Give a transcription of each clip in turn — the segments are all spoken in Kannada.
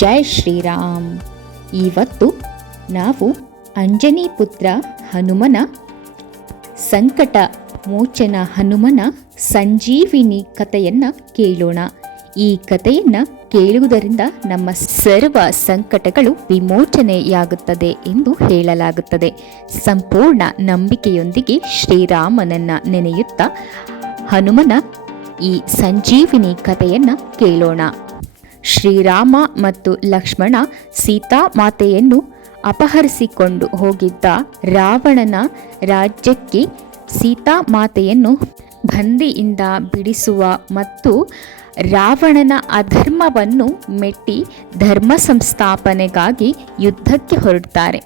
ಜೈ ಶ್ರೀರಾಮ್. ಇವತ್ತು ನಾವು ಅಂಜನಿ ಪುತ್ರ ಹನುಮನ ಸಂಕಟ ಮೋಚನ ಹನುಮನ ಸಂಜೀವಿನಿ ಕಥೆಯನ್ನು ಕೇಳೋಣ. ಈ ಕಥೆಯನ್ನು ಕೇಳುವುದರಿಂದ ನಮ್ಮ ಸರ್ವ ಸಂಕಟಗಳು ವಿಮೋಚನೆಯಾಗುತ್ತದೆ ಎಂದು ಹೇಳಲಾಗುತ್ತದೆ. ಸಂಪೂರ್ಣ ನಂಬಿಕೆಯೊಂದಿಗೆ ಶ್ರೀರಾಮನನ್ನು ನೆನೆಯುತ್ತಾ ಹನುಮನ ಈ ಸಂಜೀವಿನಿ ಕಥೆಯನ್ನು ಕೇಳೋಣ. ಶ್ರೀರಾಮ ಮತ್ತು ಲಕ್ಷ್ಮಣ ಸೀತಾಮಾತೆಯನ್ನು ಅಪಹರಿಸಿಕೊಂಡು ಹೋಗಿದ್ದ ರಾವಣನ ರಾಜ್ಯಕ್ಕೆ ಸೀತಾಮಾತೆಯನ್ನು ಬಂದಿಯಿಂದ ಬಿಡಿಸುವ ಮತ್ತು ರಾವಣನ ಅಧರ್ಮವನ್ನು ಮೆಟ್ಟಿ ಧರ್ಮ ಸಂಸ್ಥಾಪನೆಗಾಗಿ ಯುದ್ಧಕ್ಕೆ ಹೊರಡ್ತಾರೆ.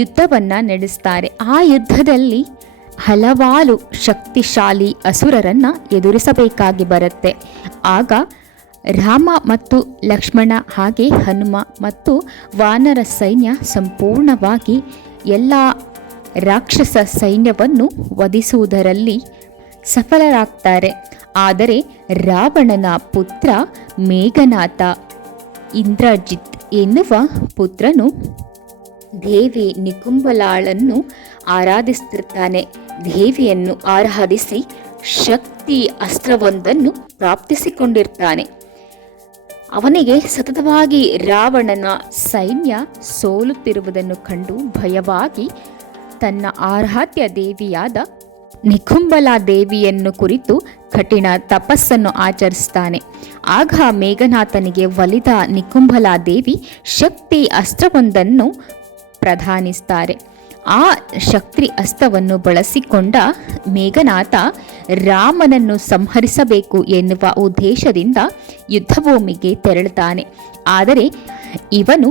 ಯುದ್ಧವನ್ನು ನಡೆಸ್ತಾರೆ. ಆ ಯುದ್ಧದಲ್ಲಿ ಹಲವಾರು ಶಕ್ತಿಶಾಲಿ ಅಸುರರನ್ನು ಎದುರಿಸಬೇಕಾಗಿ ಬರುತ್ತೆ. ಆಗ ರಾಮ ಮತ್ತು ಲಕ್ಷ್ಮಣ ಹಾಗೆ ಹನುಮ ಮತ್ತು ವಾನರ ಸೈನ್ಯ ಸಂಪೂರ್ಣವಾಗಿ ಎಲ್ಲ ರಾಕ್ಷಸ ಸೈನ್ಯವನ್ನು ವಧಿಸುವುದರಲ್ಲಿ ಸಫಲರಾಗ್ತಾರೆ. ಆದರೆ ರಾವಣನ ಪುತ್ರ ಮೇಘನಾಥ ಇಂದ್ರಜಿತ್ ಎನ್ನುವ ಪುತ್ರನು ದೇವಿ ನಿಕುಂಬಲಾಳನ್ನು ಆರಾಧಿಸುತ್ತಿರ್ತಾನೆ. ದೇವಿಯನ್ನು ಆರಾಧಿಸಿ ಶಕ್ತಿ ಅಸ್ತ್ರವೊಂದನ್ನು ಪ್ರಾಪ್ತಿಸಿಕೊಂಡಿರ್ತಾನೆ. ಅವನಿಗೆ ಸತತವಾಗಿ ರಾವಣನ ಸೈನ್ಯ ಸೋಲುತ್ತಿರುವುದನ್ನು ಕಂಡು ಭಯವಾಗಿ ತನ್ನ ಆರಾಧ್ಯ ದೇವಿಯಾದ ನಿಕುಂಬಲಾ ದೇವಿಯನ್ನು ಕುರಿತು ಕಠಿಣ ತಪಸ್ಸನ್ನು ಆಚರಿಸ್ತಾನೆ. ಆಗ ಮೇಘನಾಥನಿಗೆ ಒಲಿದ ನಿಕುಂಬಲಾ ದೇವಿ ಶಕ್ತಿ ಅಸ್ತ್ರವೊಂದನ್ನು ಪ್ರದಾನಿಸ್ತಾರೆ. ಆ ಶಕ್ತಿ ಅಸ್ತ್ರವನ್ನು ಬಳಸಿಕೊಂಡ ಮೇಘನಾಥ ರಾಮನನ್ನು ಸಂಹರಿಸಬೇಕು ಎನ್ನುವ ಉದ್ದೇಶದಿಂದ ಯುದ್ಧಭೂಮಿಗೆ ತೆರಳುತ್ತಾನೆ. ಆದರೆ ಇವನು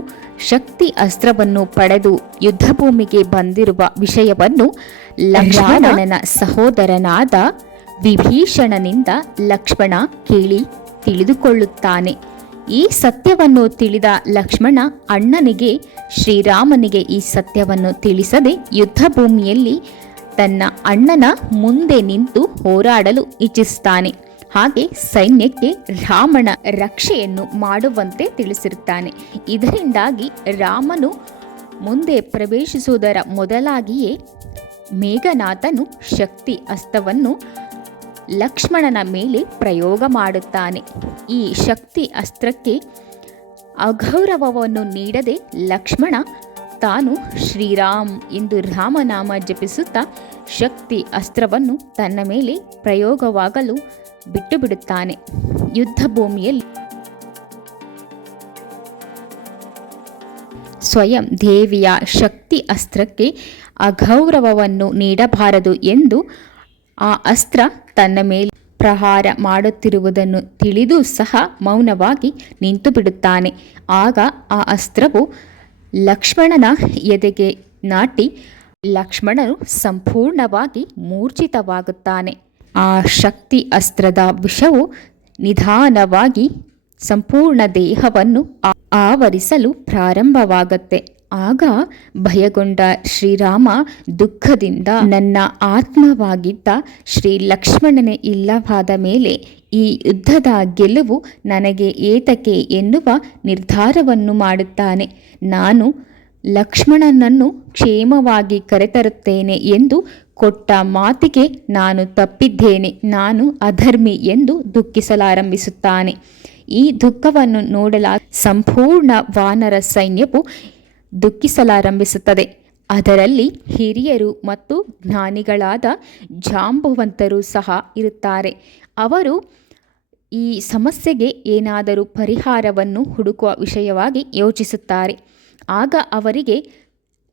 ಶಕ್ತಿ ಅಸ್ತ್ರವನ್ನು ಪಡೆದು ಯುದ್ಧಭೂಮಿಗೆ ಬಂದಿರುವ ವಿಷಯವನ್ನು ರಾವಣನ ಸಹೋದರನಾದ ವಿಭೀಷಣನಿಂದ ಲಕ್ಷ್ಮಣ ಕೇಳಿ ತಿಳಿದುಕೊಳ್ಳುತ್ತಾನೆ. ಈ ಸತ್ಯವನ್ನು ತಿಳಿದ ಲಕ್ಷ್ಮಣ ಅಣ್ಣನಿಗೆ ಶ್ರೀರಾಮನಿಗೆ ಈ ಸತ್ಯವನ್ನು ತಿಳಿಸದೆ ಯುದ್ಧಭೂಮಿಯಲ್ಲಿ ತನ್ನ ಅಣ್ಣನ ಮುಂದೆ ನಿಂತು ಹೋರಾಡಲು ಇಚ್ಛಿಸುತ್ತಾನೆ. ಹಾಗೆ ಸೈನ್ಯಕ್ಕೆ ರಾಮನ ರಕ್ಷೆಯನ್ನು ಮಾಡುವಂತೆ ತಿಳಿಸಿರುತ್ತಾನೆ. ಇದರಿಂದಾಗಿ ರಾಮನು ಮುಂದೆ ಪ್ರವೇಶಿಸುವುದರ ಮೊದಲಾಗಿಯೇ ಮೇಘನಾಥನು ಶಕ್ತಿ ಅಸ್ತ್ರವನ್ನು ಲಕ್ಷ್ಮಣನ ಮೇಲೆ ಪ್ರಯೋಗ ಮಾಡುತ್ತಾನೆ. ಈ ಶಕ್ತಿ ಅಸ್ತ್ರಕ್ಕೆ ಅಗೌರವವನ್ನು ನೀಡದೆ ಲಕ್ಷ್ಮಣ ತಾನು ಶ್ರೀರಾಮ್ ಎಂದು ರಾಮನಾಮ ಜಪಿಸುತ್ತಾ ಶಕ್ತಿ ಅಸ್ತ್ರವನ್ನು ತನ್ನ ಮೇಲೆ ಪ್ರಯೋಗವಾಗಲು ಬಿಟ್ಟು ಬಿಡುತ್ತಾನೆ. ಯುದ್ಧ ಭೂಮಿಯಲ್ಲಿ ಸ್ವಯಂ ದೇವಿಯ ಶಕ್ತಿ ಅಸ್ತ್ರಕ್ಕೆ ಅಗೌರವವನ್ನು ನೀಡಬಾರದು ಎಂದು ಆ ಅಸ್ತ್ರ ತನ್ನ ಮೇಲೆ ಪ್ರಹಾರ ಮಾಡುತ್ತಿರುವುದನ್ನು ತಿಳಿದು ಸಹ ಮೌನವಾಗಿ ನಿಂತು ಬಿಡುತ್ತಾನೆ. ಆಗ ಆ ಅಸ್ತ್ರವು ಲಕ್ಷ್ಮಣನ ಎದೆಗೆ ನಾಟಿ ಲಕ್ಷ್ಮಣನು ಸಂಪೂರ್ಣವಾಗಿ ಮೂರ್ಛಿತವಾಗುತ್ತಾನೆ. ಆ ಶಕ್ತಿ ಅಸ್ತ್ರದ ವಿಷವು ನಿಧಾನವಾಗಿ ಸಂಪೂರ್ಣ ದೇಹವನ್ನು ಆವರಿಸಲು ಪ್ರಾರಂಭವಾಗುತ್ತೆ. ಆಗ ಭಯಗೊಂಡ ಶ್ರೀರಾಮ ದುಃಖದಿಂದ ನನ್ನ ಆತ್ಮವಾಗಿದ್ದ ಶ್ರೀ ಲಕ್ಷ್ಮಣನೇ ಇಲ್ಲವಾದ ಮೇಲೆ ಈ ಯುದ್ಧದ ಗೆಲುವು ನನಗೆ ಏತಕ್ಕೆ ಎನ್ನುವ ನಿರ್ಧಾರವನ್ನು ಮಾಡುತ್ತಾನೆ. ನಾನು ಲಕ್ಷ್ಮಣನನ್ನು ಕ್ಷೇಮವಾಗಿ ಕರೆತರುತ್ತೇನೆ ಎಂದು ಕೊಟ್ಟ ಮಾತಿಗೆ ನಾನು ತಪ್ಪಿದ್ದೇನೆ, ನಾನು ಅಧರ್ಮಿ ಎಂದು ದುಃಖಿಸಲಾರಂಭಿಸುತ್ತಾನೆ. ಈ ದುಃಖವನ್ನು ನೋಡಲಾದ ಸಂಪೂರ್ಣ ವಾನರ ಸೈನ್ಯವು ದುಃಖಿಸಲಾರಂಭಿಸುತ್ತದೆ. ಅದರಲ್ಲಿ ಹಿರಿಯರು ಮತ್ತು ಜ್ಞಾನಿಗಳಾದ ಜಾಂಬವಂತರು ಸಹ ಇರುತ್ತಾರೆ. ಅವರು ಈ ಸಮಸ್ಯೆಗೆ ಏನಾದರೂ ಪರಿಹಾರವನ್ನು ಹುಡುಕುವ ವಿಷಯವಾಗಿ ಯೋಚಿಸುತ್ತಾರೆ. ಆಗ ಅವರಿಗೆ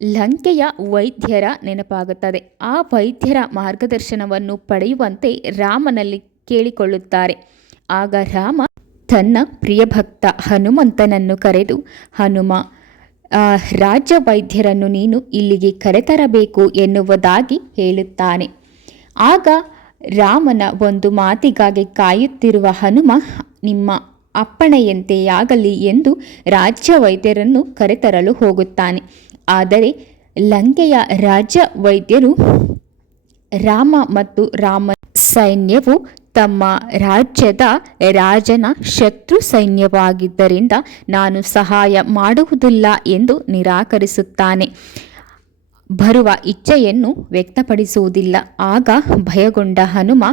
ಲಂಕೆಯ ವೈದ್ಯರ ನೆನಪಾಗುತ್ತದೆ. ಆ ವೈದ್ಯರ ಮಾರ್ಗದರ್ಶನವನ್ನು ಪಡೆಯುವಂತೆ ರಾಮನಲ್ಲಿ ಕೇಳಿಕೊಳ್ಳುತ್ತಾರೆ. ಆಗ ರಾಮ ತನ್ನ ಪ್ರಿಯಭಕ್ತ ಹನುಮಂತನನ್ನು ಕರೆದು, ಹನುಮ, ರಾಜ್ಯ ವೈದ್ಯರನ್ನು ನೀನು ಇಲ್ಲಿಗೆ ಕರೆತರಬೇಕು ಎನ್ನುವುದಾಗಿ ಹೇಳುತ್ತಾನೆ. ಆಗ ರಾಮನ ಒಂದು ಮಾತಿಗಾಗಿ ಕಾಯುತ್ತಿರುವ ಹನುಮ, ನಿಮ್ಮ ಅಪ್ಪಣೆಯಂತೆಯಾಗಲಿ ಎಂದು ರಾಜ್ಯ ವೈದ್ಯರನ್ನು ಕರೆತರಲು ಹೋಗುತ್ತಾನೆ. ಆದರೆ ಲಂಕೆಯ ರಾಜ್ಯ ವೈದ್ಯರು ರಾಮ ಮತ್ತು ರಾಮ ಸೈನ್ಯವು ತಮ್ಮ ರಾಜ್ಯದ ರಾಜನ ಶತ್ರು ಸೈನ್ಯವಾಗಿದ್ದರಿಂದ ನಾನು ಸಹಾಯ ಮಾಡುವುದಿಲ್ಲ ಎಂದು ನಿರಾಕರಿಸುತ್ತಾನೆ. ಬರುವ ಇಚ್ಛೆಯನ್ನು ವ್ಯಕ್ತಪಡಿಸುವುದಿಲ್ಲ. ಆಗ ಭಯಗೊಂಡ ಹನುಮ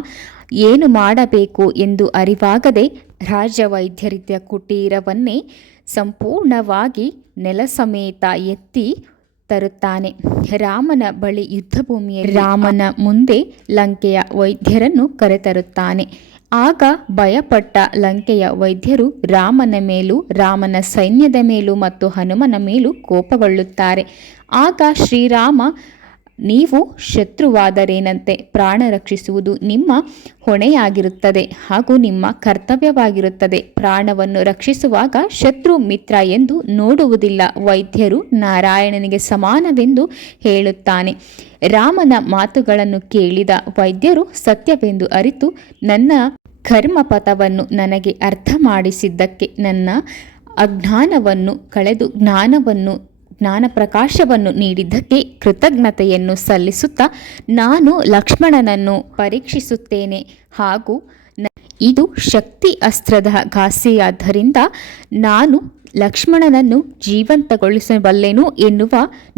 ಏನು ಮಾಡಬೇಕು ಎಂದು ಅರಿವಾಗದೆ ರಾಜವೈದ್ಯರಿದ್ದ ಕುಟೀರವನ್ನೇ ಸಂಪೂರ್ಣವಾಗಿ ನೆಲಸಮೇತ ಎತ್ತಿ ತರುತ್ತಾನೆ. ರಾಮನ ಬಳಿ ಯುದ್ಧಭೂಮಿಯಲ್ಲಿ ರಾಮನ ಮುಂದೆ ಲಂಕೆಯ ವೈದ್ಯರನ್ನು ಕರೆತರುತ್ತಾನೆ. ಆಗ ಭಯಪಟ್ಟ ಲಂಕೆಯ ವೈದ್ಯರು ರಾಮನ ಮೇಲೂ ರಾಮನ ಸೈನ್ಯದ ಮೇಲೂ ಮತ್ತು ಹನುಮನ ಮೇಲೂ ಕೋಪಗೊಳ್ಳುತ್ತಾರೆ. ಆಗ ಶ್ರೀರಾಮ, ನೀವು ಶತ್ರುವಾದರೇನಂತೆ, ಪ್ರಾಣ ರಕ್ಷಿಸುವುದು ನಿಮ್ಮ ಹೊಣೆಯಾಗಿರುತ್ತದೆ ಹಾಗೂ ನಿಮ್ಮ ಕರ್ತವ್ಯವಾಗಿರುತ್ತದೆ. ಪ್ರಾಣವನ್ನು ರಕ್ಷಿಸುವಾಗ ಶತ್ರು ಮಿತ್ರ ಎಂದು ನೋಡುವುದಿಲ್ಲ. ವೈದ್ಯರು ನಾರಾಯಣನಿಗೆ ಸಮಾನವೆಂದು ಹೇಳುತ್ತಾನೆ. ರಾಮನ ಮಾತುಗಳನ್ನು ಕೇಳಿದ ವೈದ್ಯರು ಸತ್ಯವೆಂದು ಅರಿತು ನನ್ನ ಕರ್ಮಪಥವನ್ನು ನನಗೆ ಅರ್ಥ ಮಾಡಿಸಿದ್ದಕ್ಕೆ, ನನ್ನ ಅಜ್ಞಾನವನ್ನು ಕಳೆದು ಜ್ಞಾನ ಪ್ರಕಾಶವನ್ನು ನೀಡಿದ್ದಕ್ಕೆ ಕೃತಜ್ಞತೆಯನ್ನು ಸಲ್ಲಿಸುತ್ತಾ, ನಾನು ಲಕ್ಷ್ಮಣನನ್ನು ಪರೀಕ್ಷಿಸುತ್ತೇನೆ ಹಾಗೂ ಇದು ಶಕ್ತಿ ಅಸ್ತ್ರದ ಘಾಸಿಯಾದ್ದರಿಂದ ನಾನು ಲಕ್ಷ್ಮಣನನ್ನು ಜೀವಂತಗೊಳಿಸಬಲ್ಲೆನು ಎನ್ನುವ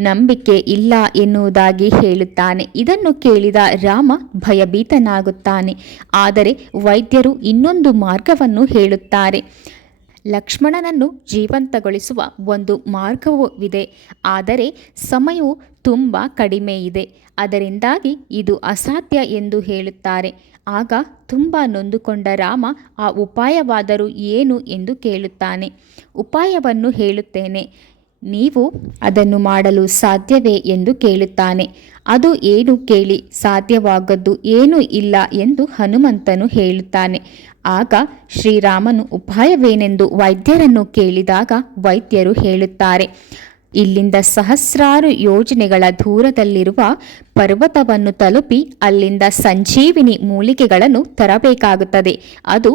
ನಂಬಿಕೆ ಇಲ್ಲ ಎನ್ನುವುದಾಗಿ ಹೇಳುತ್ತಾನೆ. ಇದನ್ನು ಕೇಳಿದ ರಾಮ ಭಯಭೀತನಾಗುತ್ತಾನೆ. ಆದರೆ ವೈದ್ಯರು ಇನ್ನೊಂದು ಮಾರ್ಗವನ್ನು ಹೇಳುತ್ತಾರೆ. ಲಕ್ಷ್ಮಣನನ್ನು ಜೀವಂತಗೊಳಿಸುವ ಒಂದು ಮಾರ್ಗವಿದೆ, ಆದರೆ ಸಮಯವು ತುಂಬ ಕಡಿಮೆ ಇದೆ, ಅದರಿಂದಾಗಿ ಇದು ಅಸಾಧ್ಯ ಎಂದು ಹೇಳುತ್ತಾರೆ. ಆಗ ತುಂಬ ನೊಂದುಕೊಂಡ ರಾಮ ಆ ಉಪಾಯವಾದರೂ ಏನು ಎಂದು ಕೇಳುತ್ತಾನೆ. ಉಪಾಯವನ್ನು ಹೇಳುತ್ತೇನೆ, ನೀವು ಅದನ್ನು ಮಾಡಲು ಸಾಧ್ಯವೇ ಎಂದು ಕೇಳುತ್ತಾನೆ. ಅದು ಏನು ಕೇಳಿ, ಸಾಧ್ಯವಾಗದ್ದು ಏನೂ ಇಲ್ಲ ಎಂದು ಹನುಮಂತನು ಹೇಳುತ್ತಾನೆ. ಆಗ ಶ್ರೀರಾಮನು ಉಪಾಯವೇನೆಂದು ವೈದ್ಯರನ್ನು ಕೇಳಿದಾಗ ವೈದ್ಯರು ಹೇಳುತ್ತಾರೆ, ಇಲ್ಲಿಂದ ಸಹಸ್ರಾರು ಯೋಜನೆಗಳ ದೂರದಲ್ಲಿರುವ ಪರ್ವತವನ್ನು ತಲುಪಿ ಅಲ್ಲಿಂದ ಸಂಜೀವಿನಿ ಮೂಲಿಕೆಗಳನ್ನು ತರಬೇಕಾಗುತ್ತದೆ. ಅದು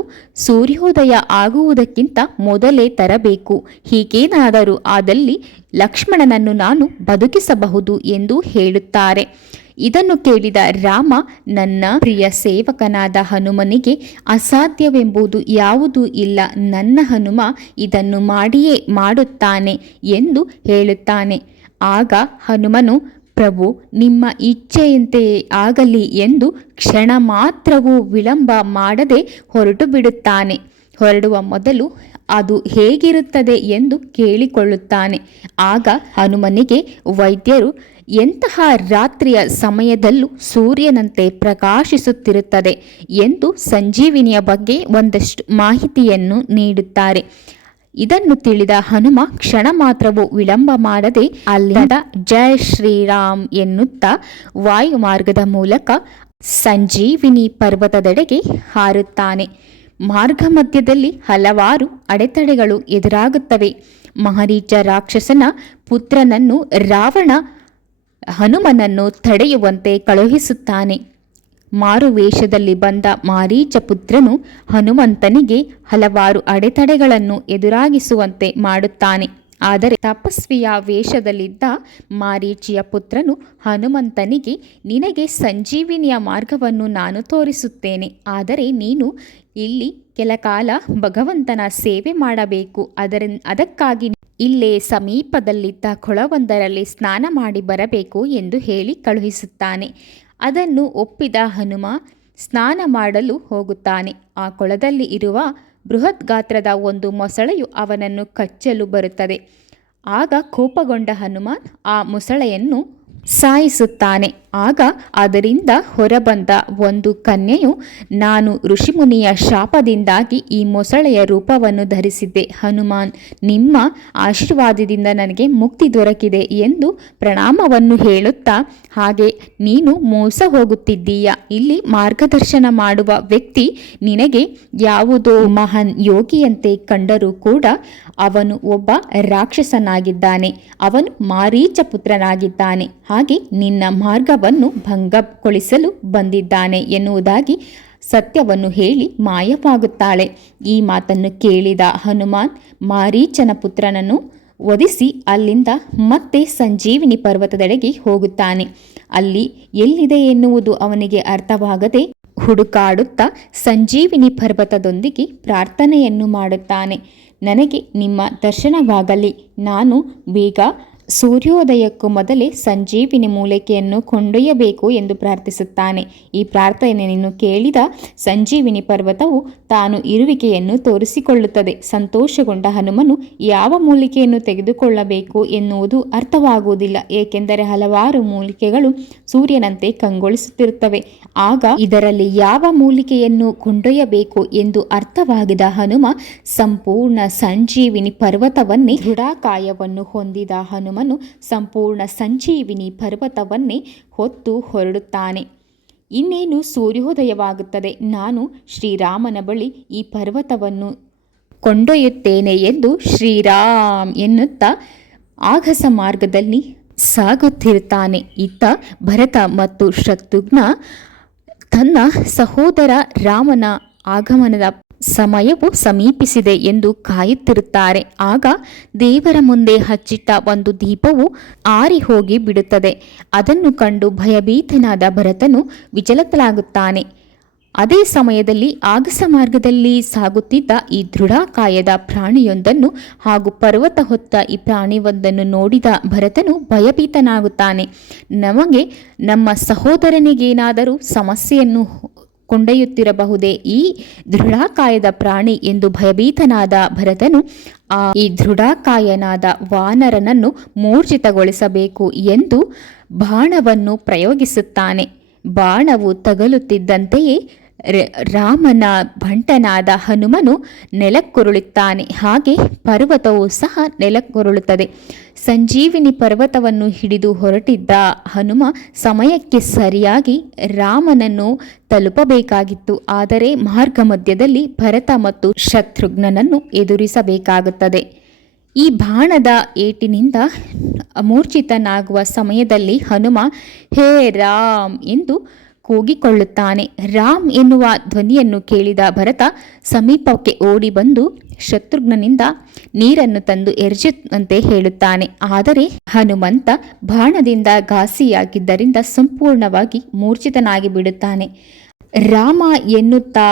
ಸೂರ್ಯೋದಯ ಆಗುವುದಕ್ಕಿಂತ ಮೊದಲೇ ತರಬೇಕು. ಹೀಗೇನಾದರೂ ಆದಲ್ಲಿ ಲಕ್ಷ್ಮಣನನ್ನು ನಾನು ಬದುಕಿಸಬಹುದು ಎಂದು ಹೇಳುತ್ತಾರೆ. ಇದನ್ನು ಕೇಳಿದ ರಾಮ, ನನ್ನ ಪ್ರಿಯ ಸೇವಕನಾದ ಹನುಮನಿಗೆ ಅಸಾಧ್ಯವೆಂಬುದು ಯಾವುದೂ ಇಲ್ಲ, ನನ್ನ ಹನುಮ ಇದನ್ನು ಮಾಡಿಯೇ ಮಾಡುತ್ತಾನೆ ಎಂದು ಹೇಳುತ್ತಾನೆ. ಆಗ ಹನುಮನು, ಪ್ರಭು, ನಿಮ್ಮ ಇಚ್ಛೆಯಂತೆಯೇ ಆಗಲಿ ಎಂದು ಕ್ಷಣ ಮಾತ್ರವೂ ವಿಳಂಬ ಮಾಡದೆ ಹೊರಟು ಬಿಡುತ್ತಾನೆ. ಹೊರಡುವ ಮೊದಲು ಅದು ಹೇಗಿರುತ್ತದೆ ಎಂದು ಕೇಳಿಕೊಳ್ಳುತ್ತಾನೆ. ಆಗ ಹನುಮನಿಗೆ ವೈದ್ಯರು, ಎಂತಹ ರಾತ್ರಿಯ ಸಮಯದಲ್ಲೂ ಸೂರ್ಯನಂತೆ ಪ್ರಕಾಶಿಸುತ್ತಿರುತ್ತದೆ ಎಂದು ಸಂಜೀವಿನಿಯ ಬಗ್ಗೆ ಒಂದಷ್ಟು ಮಾಹಿತಿಯನ್ನು ನೀಡುತ್ತಾರೆ. ಇದನ್ನು ತಿಳಿದ ಹನುಮ ಕ್ಷಣ ಮಾತ್ರವೂ ವಿಳಂಬ ಮಾಡದೆ ಅಲ್ಲಿಂದ ಜಯ ಶ್ರೀರಾಮ್ ಎನ್ನುತ್ತಾ ವಾಯು ಮಾರ್ಗದ ಮೂಲಕ ಸಂಜೀವಿನಿ ಪರ್ವತದೆಡೆಗೆ ಹಾರುತ್ತಾನೆ. ಮಾರ್ಗ ಮಧ್ಯದಲ್ಲಿ ಹಲವಾರು ಅಡೆತಡೆಗಳು ಎದುರಾಗುತ್ತವೆ. ಮಹರೀಚ ರಾಕ್ಷಸನ ಪುತ್ರನನ್ನು ರಾವಣ ಹನುಮನನ್ನು ತಡೆಯುವಂತೆ ಕಳುಹಿಸುತ್ತಾನೆ. ಮಾರುವೇಷದಲ್ಲಿ ಬಂದ ಮಾರೀಚ ಪುತ್ರನು ಹನುಮಂತನಿಗೆ ಹಲವಾರು ಅಡೆತಡೆಗಳನ್ನು ಎದುರಾಗಿಸುವಂತೆ ಮಾಡುತ್ತಾನೆ. ಆದರೆ ತಪಸ್ವಿಯ ವೇಷದಲ್ಲಿದ್ದ ಮಾರೀಚಿಯ ಪುತ್ರನು ಹನುಮಂತನಿಗೆ, ನಿನಗೆ ಸಂಜೀವಿನಿಯ ಮಾರ್ಗವನ್ನು ನಾನು ತೋರಿಸುತ್ತೇನೆ, ಆದರೆ ನೀನು ಇಲ್ಲಿ ಕೆಲಕಾಲ ಭಗವಂತನ ಸೇವೆ ಮಾಡಬೇಕು. ಅದಕ್ಕಾಗಿ ಇಲ್ಲೇ ಸಮೀಪದಲ್ಲಿದ್ದ ಕೊಳವೊಂದರಲ್ಲಿ ಸ್ನಾನ ಮಾಡಿ ಬರಬೇಕು ಎಂದು ಹೇಳಿ ಕಳುಹಿಸುತ್ತಾನೆ. ಅದನ್ನು ಒಪ್ಪಿದ ಹನುಮ ಸ್ನಾನ ಮಾಡಲು ಹೋಗುತ್ತಾನೆ. ಆ ಕೊಳದಲ್ಲಿ ಇರುವ ಬೃಹತ್ ಗಾತ್ರದ ಒಂದು ಮೊಸಳೆಯು ಅವನನ್ನು ಕಚ್ಚಲು ಬರುತ್ತದೆ. ಆಗ ಕೋಪಗೊಂಡ ಹನುಮ ಆ ಮೊಸಳೆಯನ್ನು ಸಾಯಿಸುತ್ತಾನೆ. ಆಗ ಅದರಿಂದ ಹೊರಬಂದ ಒಂದು ಕನ್ಯೆಯು, ನಾನು ಋಷಿಮುನಿಯ ಶಾಪದಿಂದಾಗಿ ಈ ಮೊಸಳೆಯ ರೂಪವನ್ನು ಧರಿಸಿದ್ದೆ. ಹನುಮಾನ್, ನಿಮ್ಮ ಆಶೀರ್ವಾದದಿಂದ ನನಗೆ ಮುಕ್ತಿ ದೊರಕಿದೆ ಎಂದು ಪ್ರಣಾಮವನ್ನು ಹೇಳುತ್ತಾ, ಹಾಗೆ ನೀನು ಮೋಸ ಹೋಗುತ್ತಿದ್ದೀಯ. ಇಲ್ಲಿ ಮಾರ್ಗದರ್ಶನ ಮಾಡುವ ವ್ಯಕ್ತಿ ನಿನಗೆ ಯಾವುದೋ ಮಹಾನ್ ಯೋಗಿಯಂತೆ ಕಂಡರೂ ಕೂಡ ಅವನು ಒಬ್ಬ ರಾಕ್ಷಸನಾಗಿದ್ದಾನೆ. ಅವನು ಮಾರೀಚ ಪುತ್ರನಾಗಿದ್ದಾನೆ. ಹಾಗೆ ನಿನ್ನ ಮಾರ್ಗವನ್ನು ಭಂಗಗೊಳಿಸಲು ಬಂದಿದ್ದಾನೆ ಎನ್ನುವುದಾಗಿ ಸತ್ಯವನ್ನು ಹೇಳಿ ಮಾಯವಾಗುತ್ತಾಳೆ. ಈ ಮಾತನ್ನು ಕೇಳಿದ ಹನುಮಾನ್ ಮಾರೀಚನ ಪುತ್ರನನ್ನು ವಧಿಸಿ ಅಲ್ಲಿಂದ ಮತ್ತೆ ಸಂಜೀವಿನಿ ಪರ್ವತದೆಡೆಗೆ ಹೋಗುತ್ತಾನೆ. ಅಲ್ಲಿ ಎಲ್ಲಿದೆ ಎನ್ನುವುದು ಅವನಿಗೆ ಅರ್ಥವಾಗದೆ ಹುಡುಕಾಡುತ್ತಾ ಸಂಜೀವಿನಿ ಪರ್ವತದೊಂದಿಗೆ ಪ್ರಾರ್ಥನೆಯನ್ನು ಮಾಡುತ್ತಾನೆ. ನನಗೆ ನಿಮ್ಮ ದರ್ಶನವಾಗಲಿ, ನಾನು ಬೇಗ ಸೂರ್ಯೋದಯಕ್ಕೂ ಮೊದಲೇ ಸಂಜೀವಿನಿ ಮೂಲಿಕೆಯನ್ನು ಕೊಂಡೊಯ್ಯಬೇಕು ಎಂದು ಪ್ರಾರ್ಥಿಸುತ್ತಾನೆ. ಈ ಪ್ರಾರ್ಥನೆಯನ್ನು ಕೇಳಿದ ಸಂಜೀವಿನಿ ಪರ್ವತವು ತಾನು ಇರುವಿಕೆಯನ್ನು ತೋರಿಸಿಕೊಳ್ಳುತ್ತದೆ. ಸಂತೋಷಗೊಂಡ ಹನುಮನು ಯಾವ ಮೂಲಿಕೆಯನ್ನು ತೆಗೆದುಕೊಳ್ಳಬೇಕು ಎನ್ನುವುದು ಅರ್ಥವಾಗುವುದಿಲ್ಲ, ಏಕೆಂದರೆ ಹಲವಾರು ಮೂಲಿಕೆಗಳು ಸೂರ್ಯನಂತೆ ಕಂಗೊಳಿಸುತ್ತಿರುತ್ತವೆ. ಆಗ ಇದರಲ್ಲಿ ಯಾವ ಮೂಲಿಕೆಯನ್ನು ಕೊಂಡೊಯ್ಯಬೇಕು ಎಂದು ಅರ್ಥವಾಗಿದ ಹನುಮ ಸಂಪೂರ್ಣ ಸಂಜೀವಿನಿ ಪರ್ವತವನ್ನೇ, ದೃಢಕಾಯವನ್ನು ಹೊಂದಿದ ಹನುಮನು ಸಂಪೂರ್ಣ ಸಂಜೀವಿನಿ ಪರ್ವತವನ್ನೇ ಹೊತ್ತು ಹೊರಡುತ್ತಾನೆ. ಇನ್ನೇನು ಸೂರ್ಯೋದಯವಾಗುತ್ತದೆ. ನಾನು ಶ್ರೀರಾಮನ ಬಳಿ ಈ ಪರ್ವತವನ್ನು ಕೊಂಡೊಯ್ಯುತ್ತೇನೆ ಎಂದು ಶ್ರೀರಾಮ್ ಎನ್ನುತ್ತಾ ಆಗಸ ಮಾರ್ಗದಲ್ಲಿ ಸಾಗುತ್ತಿರುತ್ತಾನೆ. ಇತ್ತ ಭರತ ಮತ್ತು ಶತ್ರುಘ್ನ ತನ್ನ ಸಹೋದರ ರಾಮನ ಆಗಮನದ ಸಮಯವು ಸಮೀಪಿಸಿದೆ ಎಂದು ಕಾಯುತ್ತಿರುತ್ತಾರೆ. ಆಗ ದೇವರ ಮುಂದೆ ಹಚ್ಚಿಟ್ಟ ಒಂದು ದೀಪವು ಆರಿ ಹೋಗಿ ಬಿಡುತ್ತದೆ. ಅದನ್ನು ಕಂಡು ಭಯಭೀತನಾದ ಭರತನು ವಿಚಲಿತನಾಗುತ್ತಾನೆ. ಅದೇ ಸಮಯದಲ್ಲಿ ಆಗಸ ಮಾರ್ಗದಲ್ಲಿ ಸಾಗುತ್ತಿದ್ದ ಈ ದೃಢಕಾಯದ ಪ್ರಾಣಿಯೊಂದನ್ನು ಹಾಗೂ ಪರ್ವತ ಹೊತ್ತ ಈ ಪ್ರಾಣಿಯೊಂದನ್ನು ನೋಡಿದ ಭರತನು ಭಯಭೀತನಾಗುತ್ತಾನೆ. ನಮಗೆ ನಮ್ಮ ಸಹೋದರನಿಗೇನಾದರೂ ಸಮಸ್ಯೆಯನ್ನು ಕೊಂಡೊಯ್ಯುತ್ತಿರಬಹುದೇ ಈ ದೃಢಕಾಯದ ಪ್ರಾಣಿ ಎಂದು ಭಯಭೀತನಾದ ಭರತನು ಈ ದೃಢಕಾಯನಾದ ವಾನರನನ್ನು ಮೂರ್ಛಿತಗೊಳಿಸಬೇಕು ಎಂದು ಬಾಣವನ್ನು ಪ್ರಯೋಗಿಸುತ್ತಾನೆ. ಬಾಣವು ತಗಲುತ್ತಿದ್ದಂತೆಯೇ ರಾಮನ ಬಂಟನಾದ ಹನುಮನು ನೆಲಕ್ಕುರುಳುತ್ತಾನೆ. ಹಾಗೆ ಪರ್ವತವು ಸಹ ನೆಲಕ್ಕುರುಳುತ್ತದೆ. ಸಂಜೀವಿನಿ ಪರ್ವತವನ್ನು ಹಿಡಿದು ಹೊರಟಿದ್ದ ಹನುಮ ಸಮಯಕ್ಕೆ ಸರಿಯಾಗಿ ರಾಮನನ್ನು ತಲುಪಬೇಕಾಗಿತ್ತು. ಆದರೆ ಮಾರ್ಗ ಮಧ್ಯದಲ್ಲಿ ಭರತ ಮತ್ತು ಶತ್ರುಘ್ನನನ್ನು ಎದುರಿಸಬೇಕಾಗುತ್ತದೆ. ಈ ಬಾಣದ ಏಟಿನಿಂದ ಮೂರ್ಛಿತನಾಗುವ ಸಮಯದಲ್ಲಿ ಹನುಮ ಹೇ ರಾಮ್ ಎಂದು ಕೂಗಿಕೊಳ್ಳುತ್ತಾನೆ. ರಾಮ್ ಎನ್ನುವ ಧ್ವನಿಯನ್ನು ಕೇಳಿದ ಭರತ ಸಮೀಪಕ್ಕೆ ಓಡಿ ಬಂದು ಶತ್ರುಘ್ನನಿಂದ ನೀರನ್ನು ತಂದು ಎರಚುವಂತೆ ಹೇಳುತ್ತಾನೆ. ಆದರೆ ಹನುಮಂತ ಬಾಣದಿಂದ ಘಾಸಿಯಾಗಿದ್ದರಿಂದ ಸಂಪೂರ್ಣವಾಗಿ ಮೂರ್ಛಿತನಾಗಿ ಬಿಡುತ್ತಾನೆ. ರಾಮ ಎನ್ನುತ್ತಾ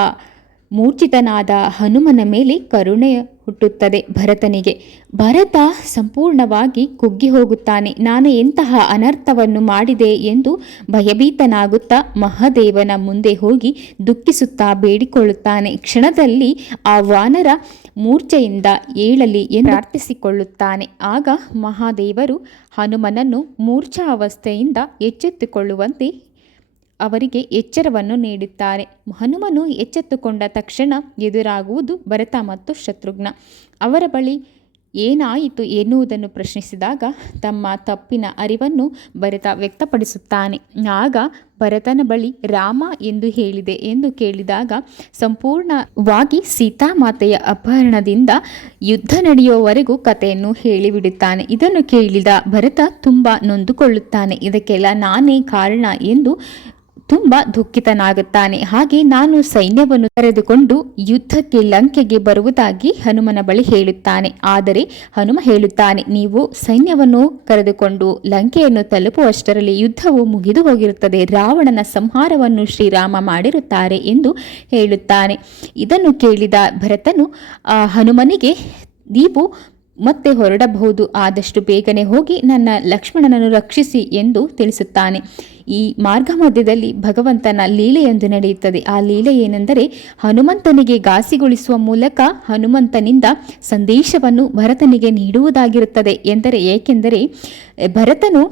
ಮೂರ್ಛಿತನಾದ ಹನುಮನ ಮೇಲೆ ಕರುಣೆ ಹುಟ್ಟುತ್ತದೆ ಭರತನಿಗೆ. ಭರತ ಸಂಪೂರ್ಣವಾಗಿ ಕುಗ್ಗಿ ಹೋಗುತ್ತಾನೆ. ನಾನು ಎಂತಹ ಅನರ್ಥವನ್ನು ಮಾಡಿದೆ ಎಂದು ಭಯಭೀತನಾಗುತ್ತಾ ಮಹಾದೇವನ ಮುಂದೆ ಹೋಗಿ ದುಃಖಿಸುತ್ತಾ ಬೇಡಿಕೊಳ್ಳುತ್ತಾನೆ. ಕ್ಷಣದಲ್ಲಿ ಆ ವಾನರ ಮೂರ್ಛೆಯಿಂದ ಏಳಲಿ ಎಂದು ಪ್ರಾರ್ಥಿಸಿಕೊಳ್ಳುತ್ತಾನೆ. ಆಗ ಮಹಾದೇವರು ಹನುಮನನ್ನು ಮೂರ್ಛಾವಸ್ಥೆಯಿಂದ ಎಚ್ಚೆತ್ತುಕೊಳ್ಳುವಂತೆ ಅವರಿಗೆ ಎಚ್ಚರವನ್ನು ನೀಡುತ್ತಾರೆ. ಹನುಮನು ಎಚ್ಚೆತ್ತುಕೊಂಡ ತಕ್ಷಣ ಎದುರಾಗುವುದು ಭರತ ಮತ್ತು ಶತ್ರುಘ್ನ. ಅವರ ಬಳಿ ಏನಾಯಿತು ಎನ್ನುವುದನ್ನು ಪ್ರಶ್ನಿಸಿದಾಗ ತಮ್ಮ ತಪ್ಪಿನ ಅರಿವನ್ನು ಭರತ ವ್ಯಕ್ತಪಡಿಸುತ್ತಾನೆ. ಆಗ ಭರತನ ಬಳಿ ರಾಮ ಎಂದು ಹೇಳಿದೆ ಎಂದು ಕೇಳಿದಾಗ ಸಂಪೂರ್ಣವಾಗಿ ಸೀತಾಮಾತೆಯ ಅಪಹರಣದಿಂದ ಯುದ್ಧ ನಡೆಯುವವರೆಗೂ ಕಥೆಯನ್ನು ಹೇಳಿಬಿಡುತ್ತಾನೆ. ಇದನ್ನು ಕೇಳಿದ ಭರತ ತುಂಬ ನೊಂದುಕೊಳ್ಳುತ್ತಾನೆ. ಇದಕ್ಕೆಲ್ಲ ನಾನೇ ಕಾರಣ ಎಂದು ತುಂಬ ದುಃಖಿತನಾಗುತ್ತಾನೆ. ಹಾಗೆ ನಾನು ಸೈನ್ಯವನ್ನು ಕರೆದುಕೊಂಡು ಯುದ್ಧಕ್ಕೆ ಲಂಕೆಗೆ ಬರುವುದಾಗಿ ಹನುಮನ ಬಳಿ ಹೇಳುತ್ತಾನೆ. ಆದರೆ ಹನುಮ ಹೇಳುತ್ತಾನೆ, ನೀವು ಸೈನ್ಯವನ್ನು ಕರೆದುಕೊಂಡು ಲಂಕೆಯನ್ನು ತಲುಪುವಷ್ಟರಲ್ಲಿ ಯುದ್ಧವು ಮುಗಿದು ಹೋಗಿರುತ್ತದೆ. ರಾವಣನ ಸಂಹಾರವನ್ನು ಶ್ರೀರಾಮ ಮಾಡಿರುತ್ತಾರೆ ಎಂದು ಹೇಳುತ್ತಾನೆ. ಇದನ್ನು ಕೇಳಿದ ಭರತನು ಹನುಮನಿಗೆ, ನೀವು ಮತ್ತೆ ಹೊರಡಬಹುದು, ಆದಷ್ಟು ಬೇಗನೆ ಹೋಗಿ ನನ್ನ ಲಕ್ಷ್ಮಣನನ್ನು ರಕ್ಷಿಸಿ ಎಂದು ತಿಳಿಸುತ್ತಾನೆ. ಈ ಮಾರ್ಗ ಮಧ್ಯದಲ್ಲಿ ಭಗವಂತನ ಲೀಲೆಯೊಂದು ನಡೆಯುತ್ತದೆ. ಆ ಲೀಲೆ ಏನೆಂದರೆ, ಹನುಮಂತನಿಗೆ ಘಾಸಿಗೊಳಿಸುವ ಮೂಲಕ ಹನುಮಂತನಿಂದ ಸಂದೇಶವನ್ನು ಭರತನಿಗೆ ನೀಡುವುದಾಗಿರುತ್ತದೆ. ಏಕೆಂದರೆ ಭರತನು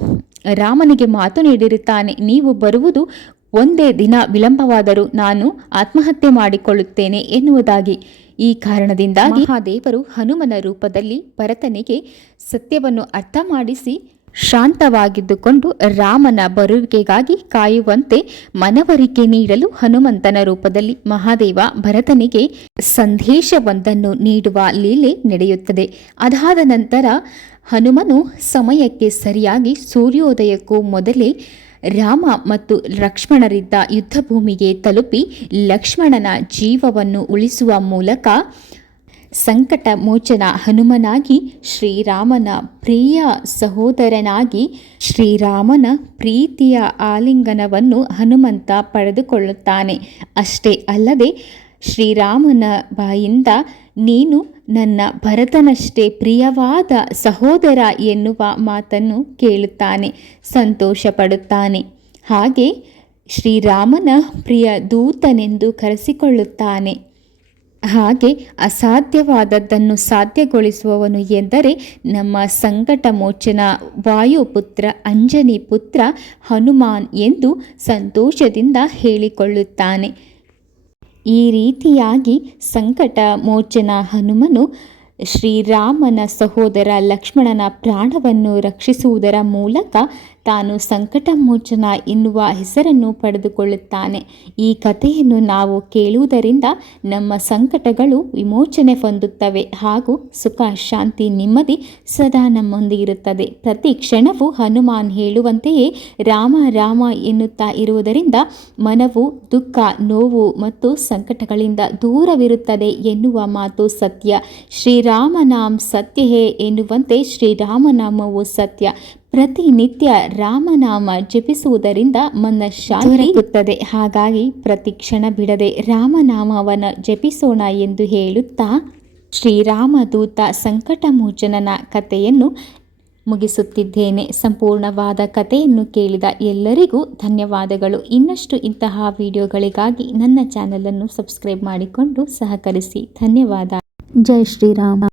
ರಾಮನಿಗೆ ಮಾತು ನೀಡಿರುತ್ತಾನೆ, ನೀವು ಬರುವುದು ಒಂದೇ ದಿನ ವಿಳಂಬವಾದರೂ ನಾನು ಆತ್ಮಹತ್ಯೆ ಮಾಡಿಕೊಳ್ಳುತ್ತೇನೆ ಎನ್ನುವುದಾಗಿ. ಈ ಕಾರಣದಿಂದಾಗಿ ಮಹಾದೇವರು ಹನುಮನ ರೂಪದಲ್ಲಿ ಭರತನಿಗೆ ಸತ್ಯವನ್ನು ಅರ್ಥ ಮಾಡಿಸಿ ಶಾಂತವಾಗಿದ್ದುಕೊಂಡು ರಾಮನ ಬರುವಿಕೆಗಾಗಿ ಕಾಯುವಂತೆ ಮನವರಿಕೆ ನೀಡಲು ಹನುಮಂತನ ರೂಪದಲ್ಲಿ ಮಹಾದೇವ ಭರತನಿಗೆ ಸಂದೇಶವೊಂದನ್ನು ನೀಡುವ ಲೀಲೆ ನಡೆಯುತ್ತದೆ. ಅದಾದ ನಂತರ ಹನುಮನು ಸಮಯಕ್ಕೆ ಸರಿಯಾಗಿ ಸೂರ್ಯೋದಯಕ್ಕೂ ಮೊದಲೇ ರಾಮ ಮತ್ತು ಲಕ್ಷ್ಮಣರಿದ್ದ ಯುದ್ಧಭೂಮಿಗೆ ತಲುಪಿ ಲಕ್ಷ್ಮಣನ ಜೀವವನ್ನು ಉಳಿಸುವ ಮೂಲಕ ಸಂಕಟ ಮೋಚನ ಹನುಮನಾಗಿ ಶ್ರೀರಾಮನ ಪ್ರಿಯ ಸಹೋದರನಾಗಿ ಶ್ರೀರಾಮನ ಪ್ರೀತಿಯ ಆಲಿಂಗನವನ್ನು ಹನುಮಂತ ಪಡೆದುಕೊಳ್ಳುತ್ತಾನೆ. ಅಷ್ಟೇ ಅಲ್ಲದೆ ಶ್ರೀರಾಮನ ಬಾಯಿಂದ ನೀನು ನನ್ನ ಭರತನಷ್ಟೇ ಪ್ರಿಯವಾದ ಸಹೋದರ ಎನ್ನುವ ಮಾತನ್ನು ಕೇಳುತ್ತಾನೆ, ಸಂತೋಷ ಪಡುತ್ತಾನೆ. ಹಾಗೆ ಶ್ರೀರಾಮನ ಪ್ರಿಯ ದೂತನೆಂದು ಕರೆಸಿಕೊಳ್ಳುತ್ತಾನೆ. ಹಾಗೆ ಅಸಾಧ್ಯವಾದದ್ದನ್ನು ಸಾಧ್ಯಗೊಳಿಸುವವನು ಎಂದರೆ ನಮ್ಮ ಸಂಕಟ ಮೋಚನ ವಾಯುಪುತ್ರ ಅಂಜನಿ ಪುತ್ರ ಹನುಮಾನ್ ಎಂದು ಸಂತೋಷದಿಂದ ಹೇಳಿಕೊಳ್ಳುತ್ತಾನೆ. ಈ ರೀತಿಯಾಗಿ ಸಂಕಟ ಮೋಚನ ಹನುಮನು ಶ್ರೀರಾಮನ ಸಹೋದರ ಲಕ್ಷ್ಮಣನ ಪ್ರಾಣವನ್ನು ರಕ್ಷಿಸುವುದರ ಮೂಲಕ ತಾನು ಸಂಕಟ ಮೋಚನ ಎನ್ನುವ ಹೆಸರನ್ನು ಪಡೆದುಕೊಳ್ಳುತ್ತಾನೆ. ಈ ಕಥೆಯನ್ನು ನಾವು ಕೇಳುವುದರಿಂದ ನಮ್ಮ ಸಂಕಟಗಳು ವಿಮೋಚನೆ ಹೊಂದುತ್ತವೆ ಹಾಗೂ ಸುಖ ಶಾಂತಿ ನೆಮ್ಮದಿ ಸದಾ ನಮ್ಮೊಂದಿಗಿರುತ್ತದೆ. ಪ್ರತಿ ಕ್ಷಣವೂ ಹನುಮಾನ್ ಹೇಳುವಂತೆಯೇ ರಾಮ ರಾಮ ಎನ್ನುತ್ತಾ ಇರುವುದರಿಂದ ಮನವು ದುಃಖ ನೋವು ಮತ್ತು ಸಂಕಟಗಳಿಂದ ದೂರವಿರುತ್ತದೆ ಎನ್ನುವ ಮಾತು ಸತ್ಯ. ಶ್ರೀರಾಮನಾಮ್ ಸತ್ಯ ಹೇ ಎನ್ನುವಂತೆ ಶ್ರೀರಾಮನಾಮವು ಸತ್ಯ. ಪ್ರತಿನಿತ್ಯ ರಾಮನಾಮ ಜಪಿಸುವುದರಿಂದ ಮನ ಶಾಂತಿ. ಹಾಗಾಗಿ ಪ್ರತಿ ಕ್ಷಣ ಬಿಡದೆ ರಾಮನಾಮವನ್ನು ಜಪಿಸೋಣ ಎಂದು ಹೇಳುತ್ತಾ ಶ್ರೀರಾಮದೂತ ಸಂಕಟ ಮೋಚನನ ಕಥೆಯನ್ನು ಮುಗಿಸುತ್ತಿದ್ದೇನೆ. ಸಂಪೂರ್ಣವಾದ ಕಥೆಯನ್ನು ಕೇಳಿದ ಎಲ್ಲರಿಗೂ ಧನ್ಯವಾದಗಳು. ಇನ್ನಷ್ಟು ಇಂತಹ ವಿಡಿಯೋಗಳಿಗಾಗಿ ನನ್ನ ಚಾನಲನ್ನು ಸಬ್ಸ್ಕ್ರೈಬ್ ಮಾಡಿಕೊಂಡು ಸಹಕರಿಸಿ. ಧನ್ಯವಾದ. ಜೈ ಶ್ರೀರಾಮ.